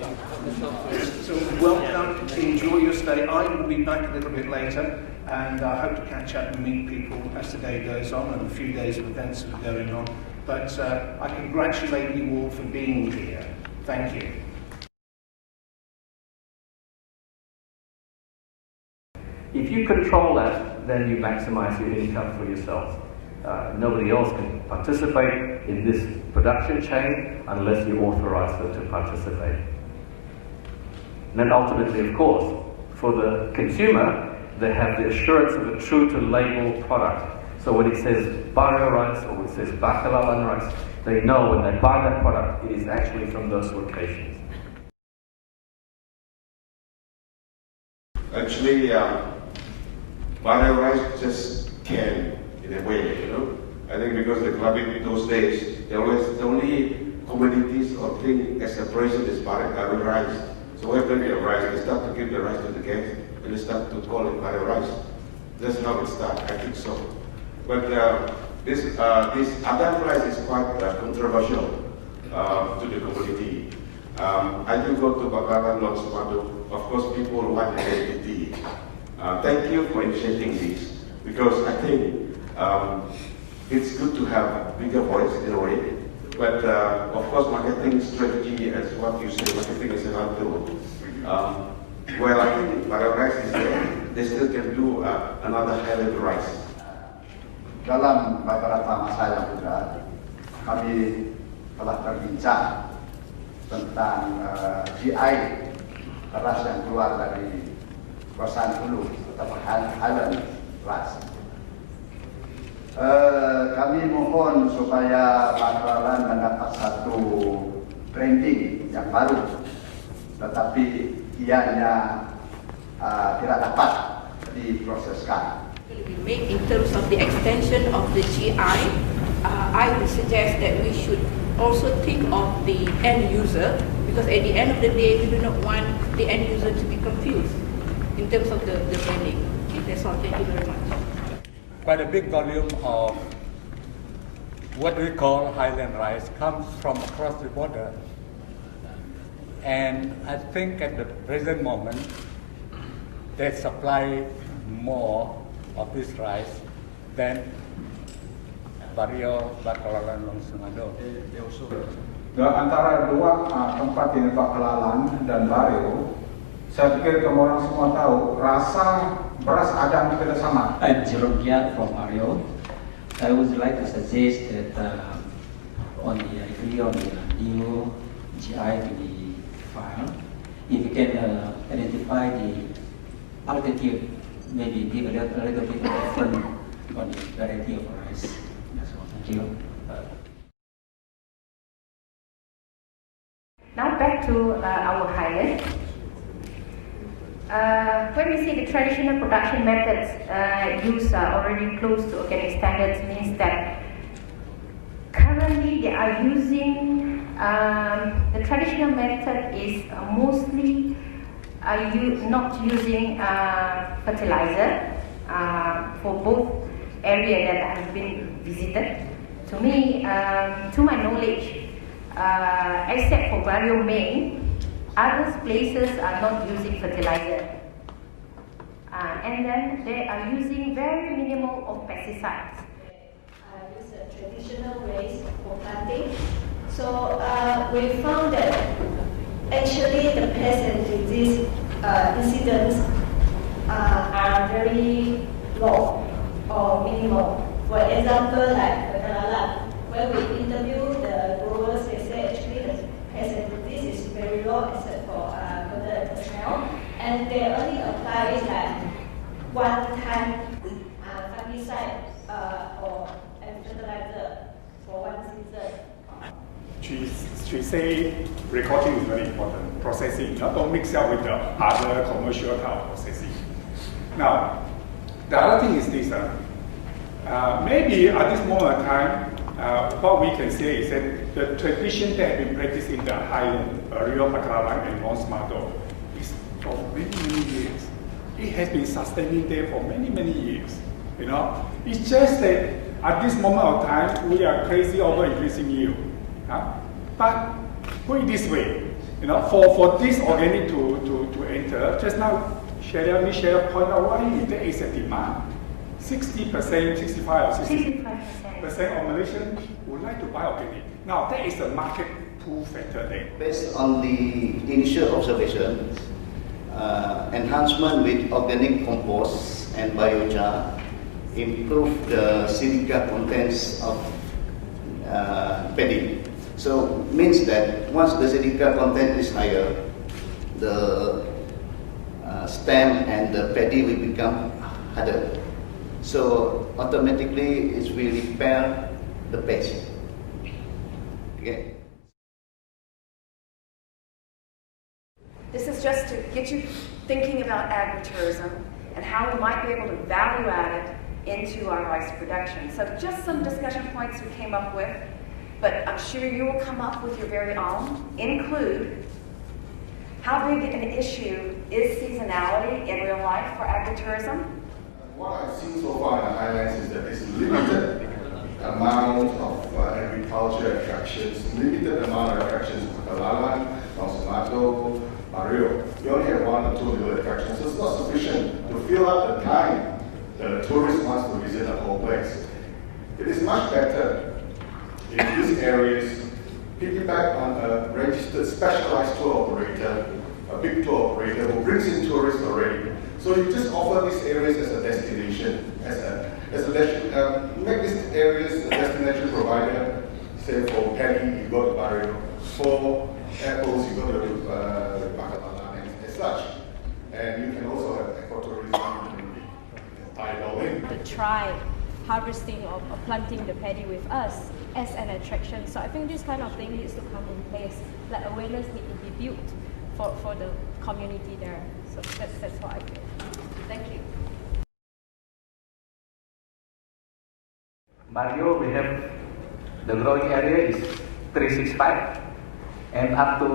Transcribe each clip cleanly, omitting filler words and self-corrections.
So welcome, enjoy your stay. I will be back a little bit later, and I hope to catch up and meet people as the day goes on and a few days of events that are going on. But I congratulate you all for being here. Thank you. If you control that, then you maximize your income for yourself. Nobody else can participate in this production chain unless you authorize them to participate. And then ultimately, of course, for the consumer, they have the assurance of a true-to-label product. So when it says barrio rice or when it says bacalawan rice, they know when they buy that product, it is actually from those locations. Actually, barrio rice just came in a way, you know. I think because the club in those days, there was the only commodities or thing as separation is barrio rice. So when they get rice, they start to give the rice to the guests and they start to call it barrio rice. That's how it started, I think so. But this other rice is quite controversial to the community. I do go to Bakaran, of course people want identity. Thank you for initiating this, because I think it's good to have bigger voice in a way. But of course, marketing strategy, as what you say, marketing is another tool. Well, I think barrio rice is there. They still can do another Highland rice. Dalam beberapa masa yang sudah, kami telah berbincang tentang GI beras yang keluar dari kawasan hulu atau Highland rice. Kami mohon supaya Bakaran mendapat satu branding yang baru, tetapi ianya tidak dapat diproseskan. In terms of the extension of the GI, I would suggest that we should also think of the end user, because at the end of the day, we do not want the end user to be confused in terms of the branding. Okay, that's all. Thank you very much. Quite a big volume of what we call Highland rice comes from across the border. And I think at the present moment, they supply more of this rice than Barrio Bacalalan Longsungado. Antara dua tempat ini, Bacalalan dan Barrio, saya pikir kamu orang semua tahu rasa beras Adang tidak sama. I'm Jerome Kiat from Barrio. I would like to suggest that on the new GI to be filed, if you can identify the alternative, maybe give a little bit of different on the variety of rice. That's all. Thank you. Now back to our Highland. When we see the traditional production methods used already close to organic standards, means that currently they are using the traditional method is mostly not using fertilizer for both area that has been visited. To me, to my knowledge, except for Barrio Main, other places are not using fertilizer. And then they are using very minimal of pesticides. Use a traditional ways for planting. So we found that actually the pest and disease incidents are very low or minimal. For example, like Bacalalan, when we interview the growers, they say actually the pest and disease is very low except for the trail, and they only apply it like one time fungicide or fertilizer for one season. She say recording is very important, processing, not don't mix up with the other commercial type of processing. Now, the other thing is this, maybe at this moment in time, what we can say is that the tradition that has been practiced in the Highland, Rio Bacalalan and Longsungado is for many, many years. It has been sustaining there for many, many years. You know, it's just that at this moment of time, we are crazy over increasing yield. But put it this way, You know, for this organic to enter, just now Michelle pointed out why there is a demand. 60%, 65 or 60% of Malaysians would like to buy organic. Now, there is a market pull factor there. Based on the initial observation, enhancement with organic compost and biochar improve the silica contents of paddy. So means that once the silica content is higher, the stem and the paddy will become harder. So automatically it will repair the pest. Okay. This is just to get you thinking about agritourism and how we might be able to value add it into our rice production. So just some discussion points we came up with, but I'm sure you will come up with your very own. Include how big an issue is seasonality in real life for agritourism? What I've seen so far in the Highlands is that it's limited amount of agriculture attractions, limited amount of attractions for Highland, Tomato, Mario. You only have 1 or 2 little attractions, so it's not sufficient to fill up the time the tourist wants to visit the whole place. It is much better in these areas, piggyback on a registered specialized tour operator, a big tour operator who brings in tourists already. So you just offer these areas as a destination, make these areas a destination provider. Say for paddy, you go to Barrio. For apples, you go to Bacalalan and such. And you can also have ecotourism in Thailand. To try harvesting or planting the paddy with us as an attraction. So I think this kind of thing needs to come in place. Like awareness needs to be built for the community there. So that's what I feel. Thank you. Mario, we have the growing area is 365, and up to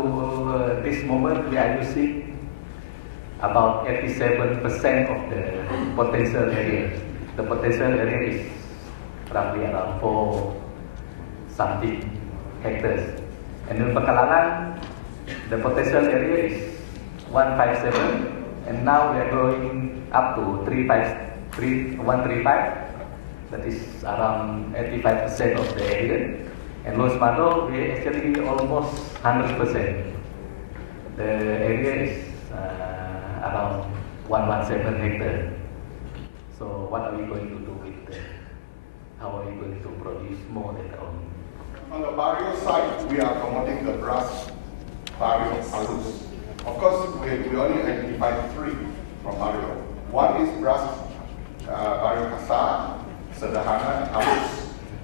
this moment we are using about 87% of the potential area. The potential area is roughly around 4 something hectares. And in Bacalalan, the potential area is 157, and now we are growing up to 135. That is around 85% of the area. And Los Mado, we actually almost 100%. The area is around 117 hectares. So what are we going to do with that? How are we going to produce more later on? On the barrio side, we are promoting the brass barrio halus. Of course, we only identified 3 from barrio. One is brass barrio kasar, sederhana, and halus.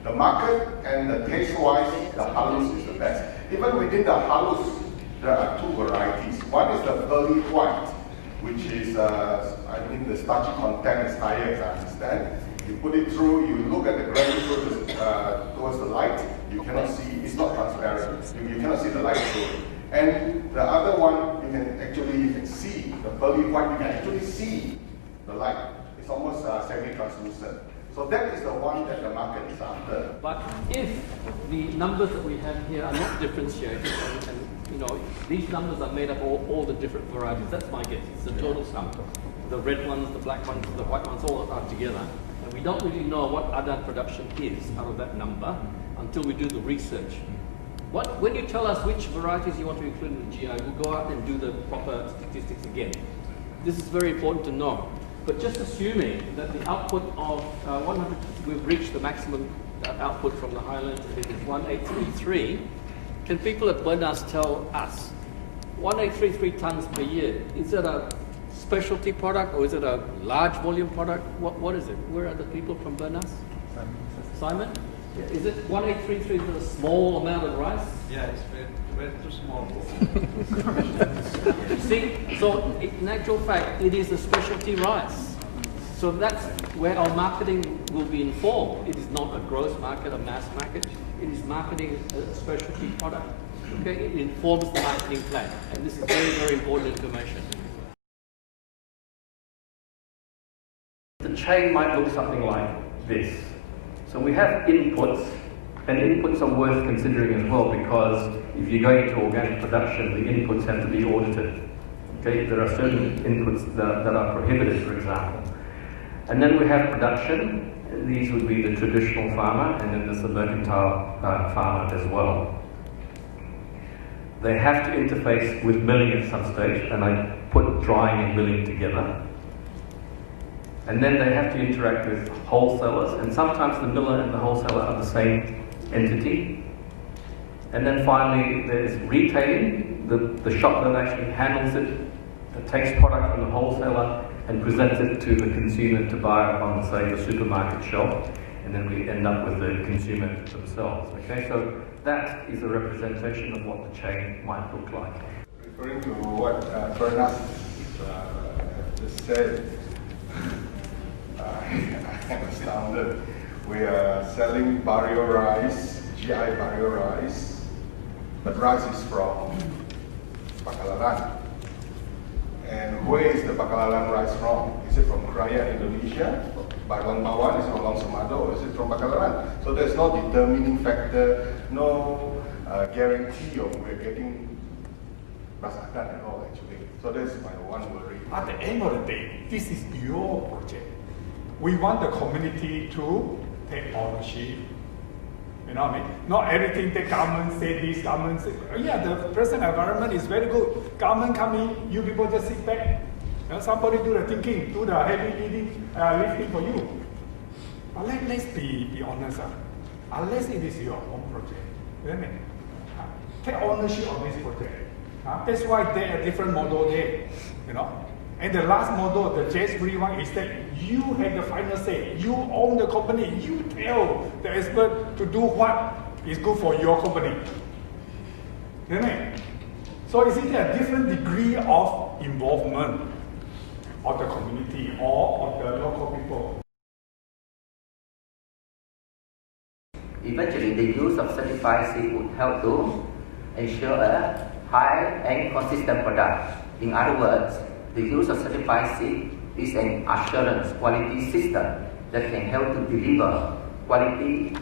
The market and the taste-wise, the halus is the best. Even within the halus, there are 2 varieties. One is the pearly white, which is, I think the starchy content is higher, as I understand. You put it through, you look at the grain towards the light, you cannot see, it's not transparent. You cannot see the light through it. And the other one, you can see the pearly white, you can actually see the light. It's almost semi-translucent. So that is the one that the market is after. But if the numbers that we have here are not differentiated, and you know, these numbers are made up of all the different varieties, that's my guess, it's the total sum. The red ones, the black ones, the white ones, all are together. And we don't really know what other production is out of that number until we do the research. When you tell us which varieties you want to include in the GI, we'll go out and do the proper statistics again. This is very important to know. But just assuming that the output of 100, we've reached the maximum output from the Highlands, it is 1833, can people at Bernas tell us 1833 tons per year, is it a specialty product or is it a large volume product? What is it? Where are the people from Bernas? Simon? Is it 1833 is it a small amount of rice? Yeah, it's very too small. See, so in actual fact, it is a specialty rice. So that's where our marketing will be informed. It is not a gross market, a mass market. It is marketing a specialty product. Okay, it informs the marketing plan, and this is very, very important information. The chain might look something like this. So we have inputs, And inputs are worth considering as well, because if you go into organic production, the inputs have to be audited. Okay, there are certain inputs that are prohibited, for example. And then we have production. These would be the traditional farmer, and then there's the mercantile farmer as well. They have to interface with milling at some stage, and I put drying and milling together. And then they have to interact with wholesalers, and sometimes the miller and the wholesaler are the same entity. And then finally there's retailing, the shop that actually handles it, that takes product from the wholesaler and presents it to the consumer to buy on, say, the supermarket shelf, and then we end up with the consumer themselves. Okay, so that is a representation of what the chain might look like. Referring to what Bernas just said, I'm astounded. We are selling barrio rice, GI barrio rice, but rice is from Bacalaran. And where is the Bacalaran rice from? Is it from Krayan, Indonesia? Bawang Bawang is from Long Semado, or is it from Bacalaran? So there's no determining factor, no guarantee of we're getting ras adan at all, actually. So that's my one worry. At the end of the day, this is your project. We want the community to take ownership. You know what I mean? Not everything the government say this, government say, yeah, the present environment is very good. Government come in, you people just sit back. You know, somebody do the thinking, do the heavy lifting for you. But let's be honest. Unless it is your own project, you know what I mean? Take ownership of this project. That's why there are different model there, you know. And the last model, the JS3 one, is that you have the final say. You own the company. You tell the expert to do what is good for your company. You know what I mean? So is it a different degree of involvement of the community or of the local people? Eventually, the use of certified seed would help to ensure a high and consistent product. In other words, the use of certified seed is an assurance quality system that can help to deliver quality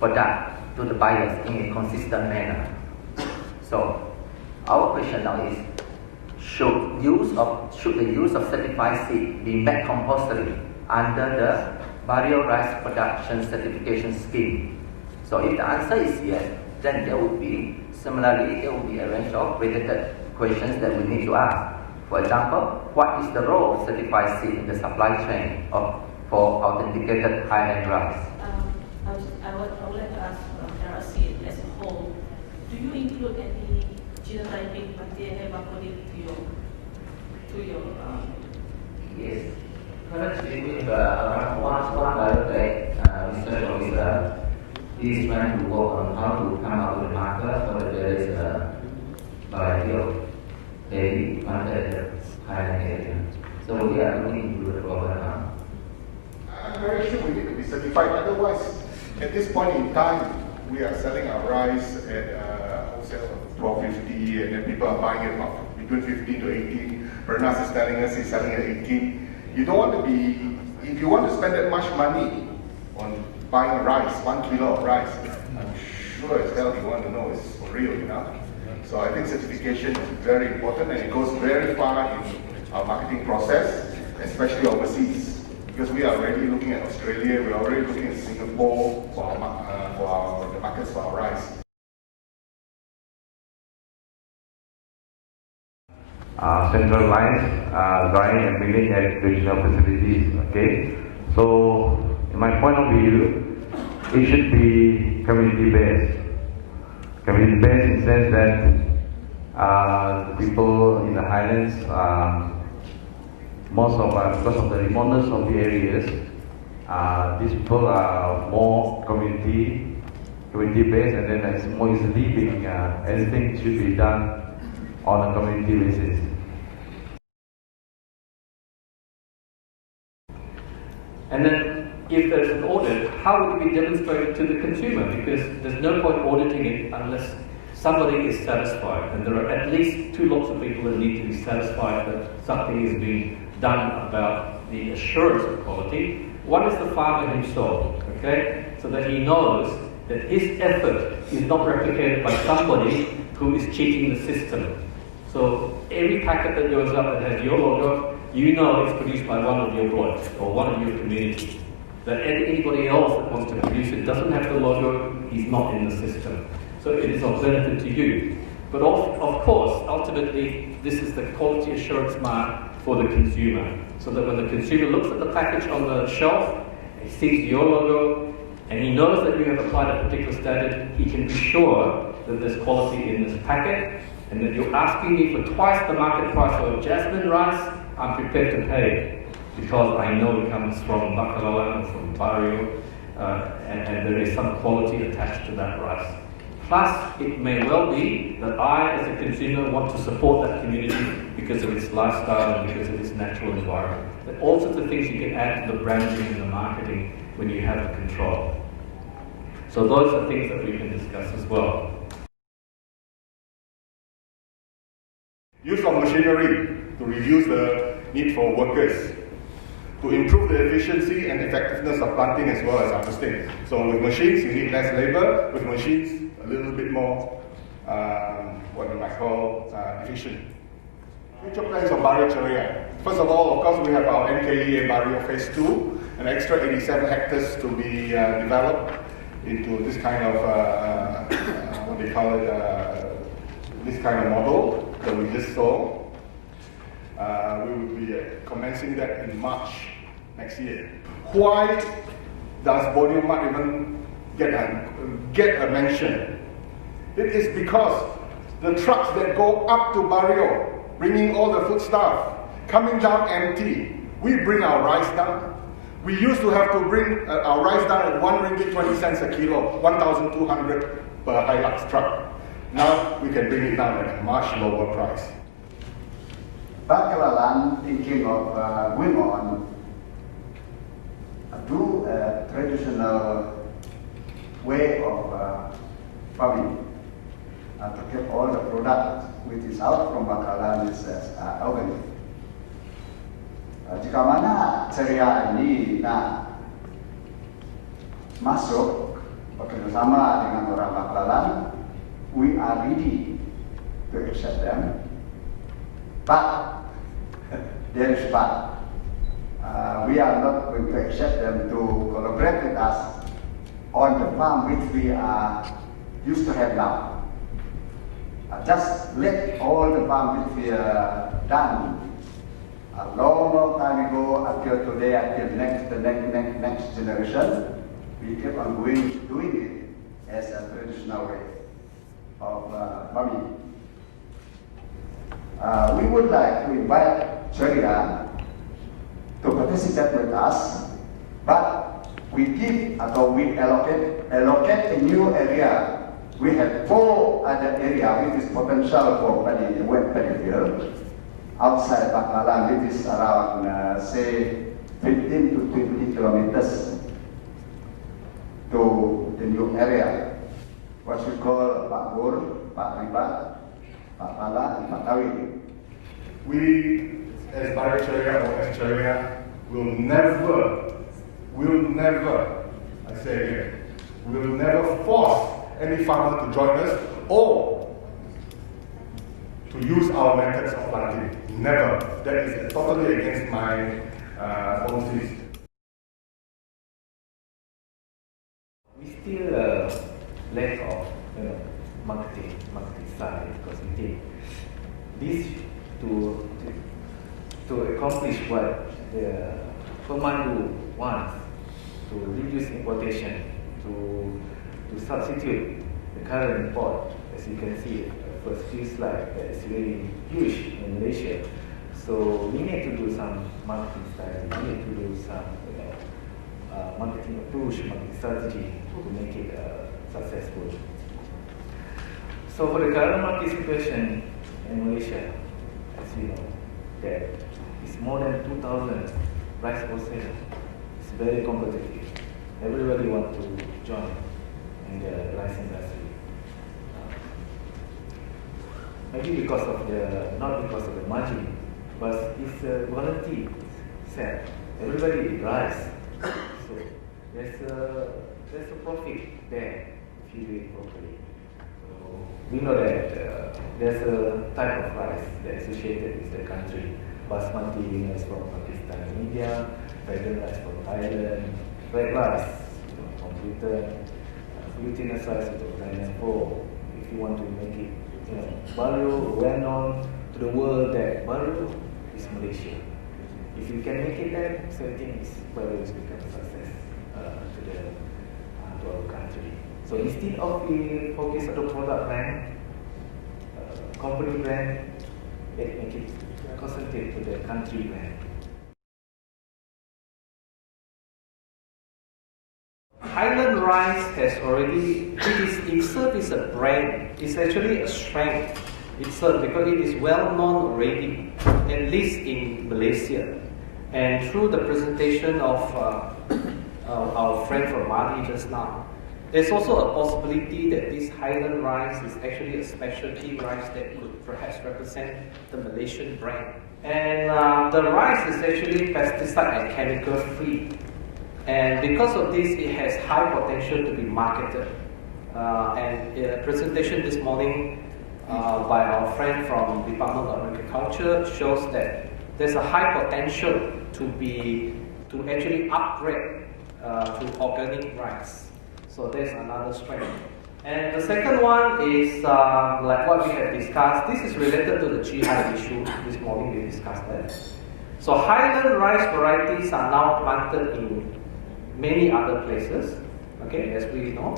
product to the buyers in a consistent manner. So, our question now is, should the use of certified seed be made compulsory under the barrio rice production certification scheme? So, if the answer is yes, then there would be a range of related questions that we need to ask. For example, what is the role of certified seed in the supply chain for authenticated Highland rice? I would like to ask Seed as a whole, do you include any genotyping criteria according to your Yes. Currently, with around one biotech research officer is trying to work on how to come up with a marker so that there is a variety of baby under the Highland area. So we are looking into the program now. I'm very sure we need to be certified. Otherwise, at this point in time, we are selling our rice at wholesale of $12.50, and then people are buying it between 15 to 18. Bernas is telling us he's selling at 18. You don't want to be, if you want to spend that much money on buying rice, 1 kilo of rice, I'm sure as hell you want to know it's for real, you know? So I think certification is very important, and it goes very far in our marketing process, especially overseas. Because we are already looking at Australia, we are already looking at Singapore for the markets for our rice. Centralized drying and milling at regional facilities. Okay, so in my point of view, it should be community-based. Community-based in the sense that the people in the Highlands, because of the remoteness of the areas, these people are more community-based, and then it's more easily being, anything should be done on a community basis. And then, if there's an audit, how would it be demonstrated to the consumer? Because there's no point auditing it unless somebody is satisfied. And there are at least two lots of people that need to be satisfied that something is being done about the assurance of quality. One is the farmer himself, okay? So that he knows that his effort is not replicated by somebody who is cheating the system. So every packet that goes up that has your logo, you know it's produced by one of your boys or one of your community. That anybody else that wants to produce it doesn't have the logo, he's not in the system. So it is of benefit to you. But of course, ultimately, this is the quality assurance mark for the consumer. So that when the consumer looks at the package on the shelf, he sees your logo, and he knows that you have applied a particular standard, he can be sure that there's quality in this packet, and that you're asking me for twice the market price of jasmine rice, I'm prepared to pay, because I know it comes from Bacalalan or from Barrio, and there is some quality attached to that rice. Plus, it may well be that I, as a consumer, want to support that community because of its lifestyle and because of its natural environment. There are all sorts of things you can add to the branding and the marketing when you have the control. So those are things that we can discuss as well. Use of machinery to reduce the need for workers, to improve the efficiency and effectiveness of planting as well as harvesting. So with machines, you need less labor. With machines, a little bit more, what we might call efficient. Future plans of Barrio Ceria. First of all, of course, we have our NKE Barrio Phase 2, an extra 87 hectares to be developed into this kind of, what they call it, this kind of model that we just saw. We will be commencing that in March next year. Why does Borneo Mart even get a mention? It is because the trucks that go up to Barrio, bringing all the food stuff, coming down empty. We bring our rice down. We used to have to bring our rice down at 1 ringgit 20 cents a kilo, 1,200 per Hilux truck. Now we can bring it down at a much lower price. Bacalalan thinking of going on do a traditional way of farming to get all the products which is out from Bacalalan is organic. Jika mana ceria ini nak masuk bekerjasama dengan orang Bacalalan, we are ready to accept them. But there is but. We are not going to accept them to collaborate with us on the farm which we are used to have now. Just let all the farm which we are done a long time ago until today, until the next generation, we keep on doing it as a traditional way of farming. We would like to invite Ceria to participate with us, but we allocate a new area. We have 4 other areas which is potential for wet paddy field outside Bacalalan, which is around say 15 to 20 kilometers to the new area, what we call Pak Bur, Pak Ribat, Pak Pala, and Pak Tawi. We, as Barrio Ceria or as Ceria, will never, I say again, will never force any farmer to join us or to use our methods of planting. Never. That is totally against my policies. We still lack of marketing side, because we think this to accomplish what the Pemandu wants, to reduce importation, to substitute the current import. As you can see, first few slides, it's really huge in Malaysia. So we need to do some marketing strategy. We need to do some marketing approach, marketing strategy to make it successful. So for the current market situation in Malaysia, as you know, that it's more than 2,000 rice wholesalers. It's very competitive. Everybody wants to join in the rice industry. Maybe because of not because of the margin, but it's a quality set. Everybody rice, so there's a profit there. if you do it properly. So we know that there's a type of rice that's associated with the country. Basmati rice from Pakistan and India, Feather rice from Thailand, red rice from Britain, glutinous rice from Thailand. So if you want to make it, Baru well known to the world that Baru is Malaysia. If you can make it there, so I think Baru has become a success to our country. So instead of we focus on the product brand, company brand, let's make it concentrate to the country brand. Highland rice has already, itself is a brand. It's actually a strength itself because it is well known already, at least in Malaysia. And through the presentation of our friend from Mali just now, there's also a possibility that this Highland rice is actually a specialty rice that could perhaps represent the Malaysian brand. And the rice is actually pesticide and chemical free. And because of this, it has high potential to be marketed. And a presentation this morning by our friend from Department of Agriculture shows that there's a high potential to actually upgrade to organic rice. So there's another strength. And the second one is like what we have discussed. This is related to the GI issue. This morning we discussed that. So Highland rice varieties are now planted in many other places, okay, as we know.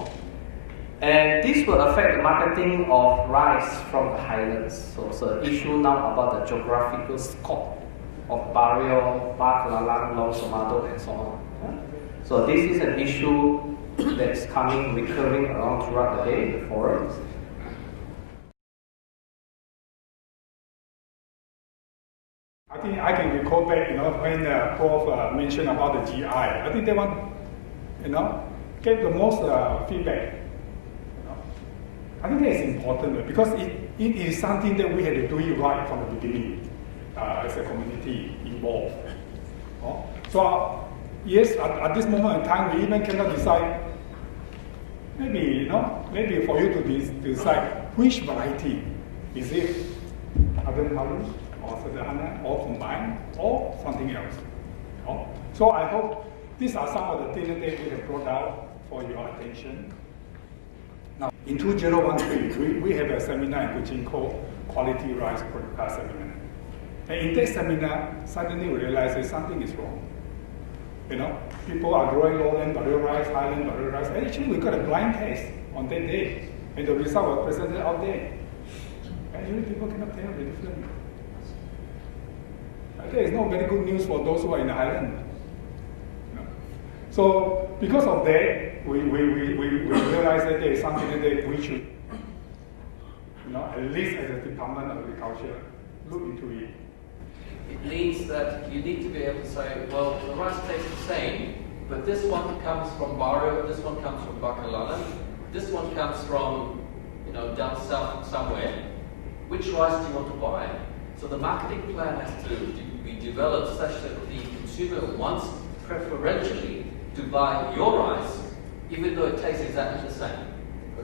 And this will affect the marketing of rice from the Highlands. So it's an issue now about the geographical scope of Barrio, Bak Lalang, Long Somado, and so on. Yeah? So this is an issue that's recurring around throughout the day in the forums. I think I can recall back, when Prof mentioned about the GI. I think they want, get the most feedback. I think that is important because it is something that we had to do it right from the beginning as a community involved. So yes, at this moment in time, we even cannot decide. Maybe maybe for you to decide which variety is it, Aden Haru or Sederhana or combined or something else. So I hope these are some of the things that we have brought out for your attention. Now, in 2013, we have a seminar in Kuching called Quality Rice Seminar. And in that seminar, suddenly we realized that something is wrong. People are growing lowland barrel rice, highland barrel rice. And actually, we got a blind test on that day, and the result was presented out there. And usually people cannot tell the difference. Okay, it's not very good news for those who are in the highland. So because of that, we realized that there is something that we should, at least as a Department of Agriculture, look into it. It means that you need to be able to say, well, the rice tastes the same, but this one comes from Barrio, this one comes from Bacalalan, this one comes from, down south somewhere. Which rice do you want to buy? So the marketing plan has to be developed such that the consumer wants preferentially to buy your rice, even though it tastes exactly the same.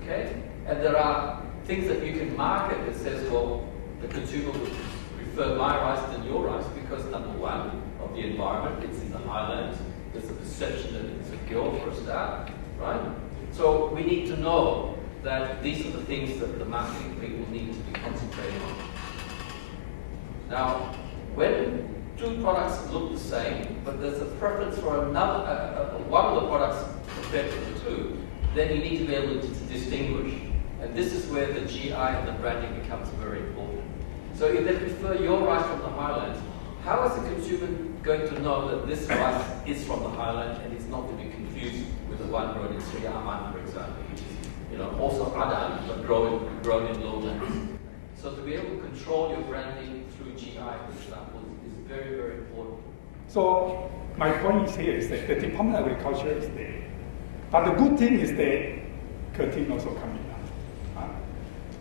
Okay? And there are things that you can market that says, well, the consumer would prefer my rice than your rice because, number one, of the environment, it's in the highlands, there's a perception that it's secure for a start, right? So we need to know that these are the things that the marketing people need to be concentrating on. Now, when two products look the same, but there's a preference for another, one of the products compared to the two, then you need to be able to distinguish. And this is where the GI and the branding becomes very important. So if they prefer your rice from the highlands, how is the consumer going to know that this rice is from the highland and it's not to be confused with the one grown in Sri Aman, for example, which is also Adan, but grown in lowlands. So to be able to control your branding through GI, for example, is very, very important. So my point is here is that the Department of Agriculture is there. But the good thing is that curtain also coming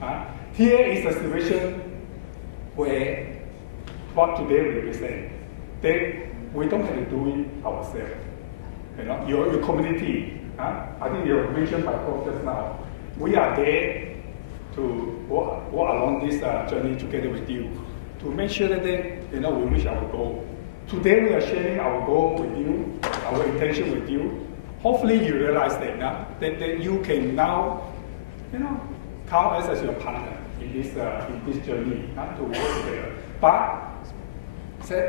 up. Here is the situation where what today represent, that we don't have to do it ourselves. Your community, I think your vision by Prof just now, we are there to walk along this journey together with you, to make sure that we reach our goal. Today we are sharing our goal with you, our intention with you. Hopefully you realize that now, that you can now, count us as your partner in this journey to work together. But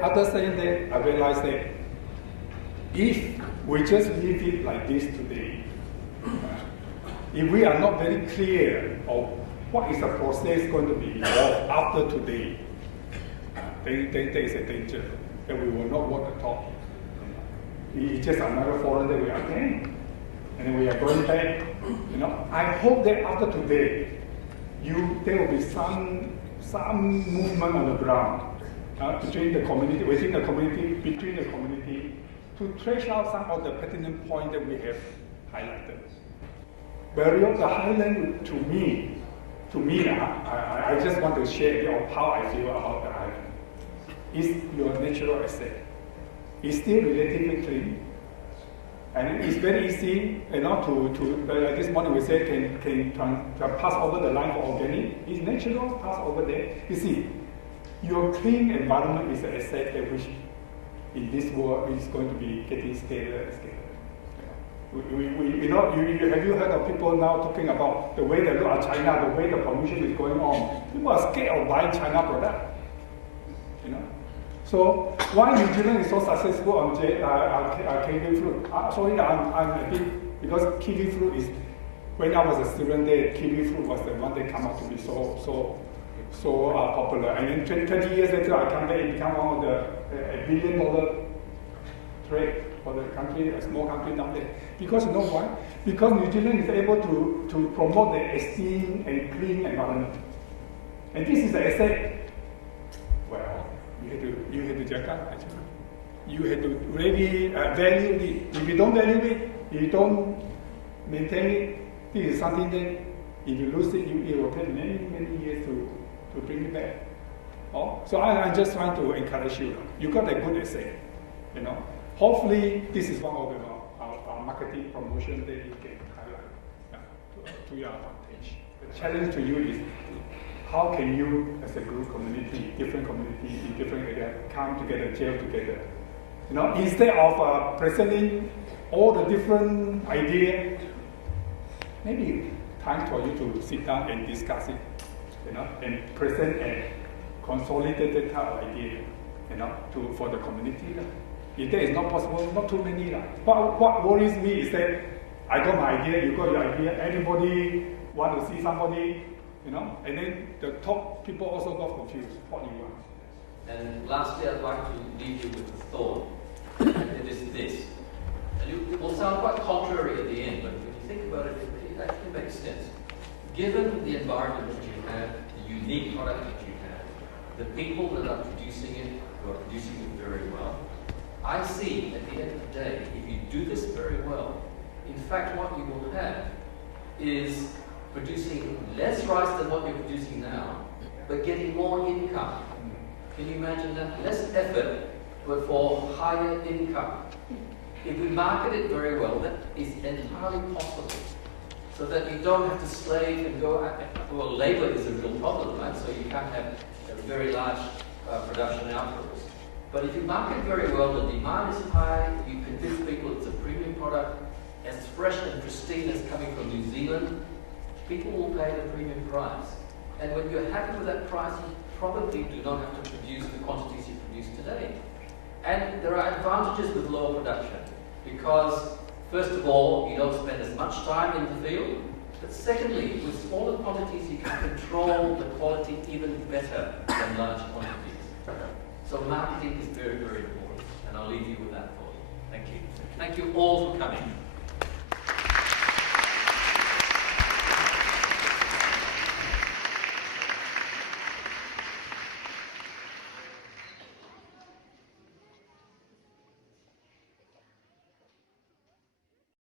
after saying that, I realized that if we just leave it like this today, if we are not very clear of what is the process going to be involved after today, then there is a danger that we will not work at all. It's just another forum that we are in, and we are going back. I hope that after today, there will be some movement on the ground between the community, within the community, between the community, to trace out some of the pertinent points that we have highlighted. Burial of the Highland, to me, I just want to share how I feel about the Highland. It's your natural asset. It's still relatively clean, and it's very easy, this morning we said can pass over the line for organic. It's natural, pass over there. You see, your clean environment is an asset that which in this world is going to be getting scarcer and scarcer. Have you heard of people now talking about the way they look at China, the way the pollution is going on? People are scared of buying China product. So why New Zealand is so successful on kiwi fruit? Sorry, I'm a bit, because kiwi fruit is, when I was a student there, kiwi fruit was the one that came out to be so popular. And then 20 years later, I come there and become one of the $1 billion trade for the country, a small country down there. Because you know why? Because New Zealand is able to promote the esteem and clean environment. And this is the asset. Well, you have to jack up, actually. You have to really value it. If you don't value it, if you don't maintain it, this is something that if you lose it, it will take many, many years to bring it back. So I'm just trying to encourage you. You got a good asset. Hopefully, this is one of our marketing promotion that you can highlight to your advantage. The challenge to you is, how can you, as a group community, different communities in different areas, come together, gel together? Instead of presenting all the different ideas, maybe time for you to sit down and discuss it, and present a consolidated type of idea, for the community. If that is not possible, not too many. What worries me is that I got my idea, you got your idea, everybody want to see somebody, and then the top people also got confused. What do you want? And lastly, I'd like to leave you with a thought, and it is this. And it will sound quite contrary at the end, but when you think about it, it actually makes sense. Given the environment that you have, the unique product that you have, the people that are producing it, who are producing it very well, I see at the end of the day, if you do this very well, in fact what you will have is producing less rice than what you're producing now, but getting more income. Can you imagine that? Less effort, but for higher income. If we market it very well, that is entirely possible. So that you don't have to slave and go, well, labor is a real problem, right? So you can't have a very large production outputs. But if you market very well, the demand is high, you convince people it's a premium product, as fresh and pristine as coming from New Zealand, people will pay the premium price. And when you're happy with that price, you probably do not have to produce the quantities you produce today. And there are advantages with lower production, because first of all, you don't spend as much time in the field, but secondly, with smaller quantities, you can control the quality even better than large quantities. So marketing is very, very important, and I'll leave you with that thought. Thank you. Thank you all for coming.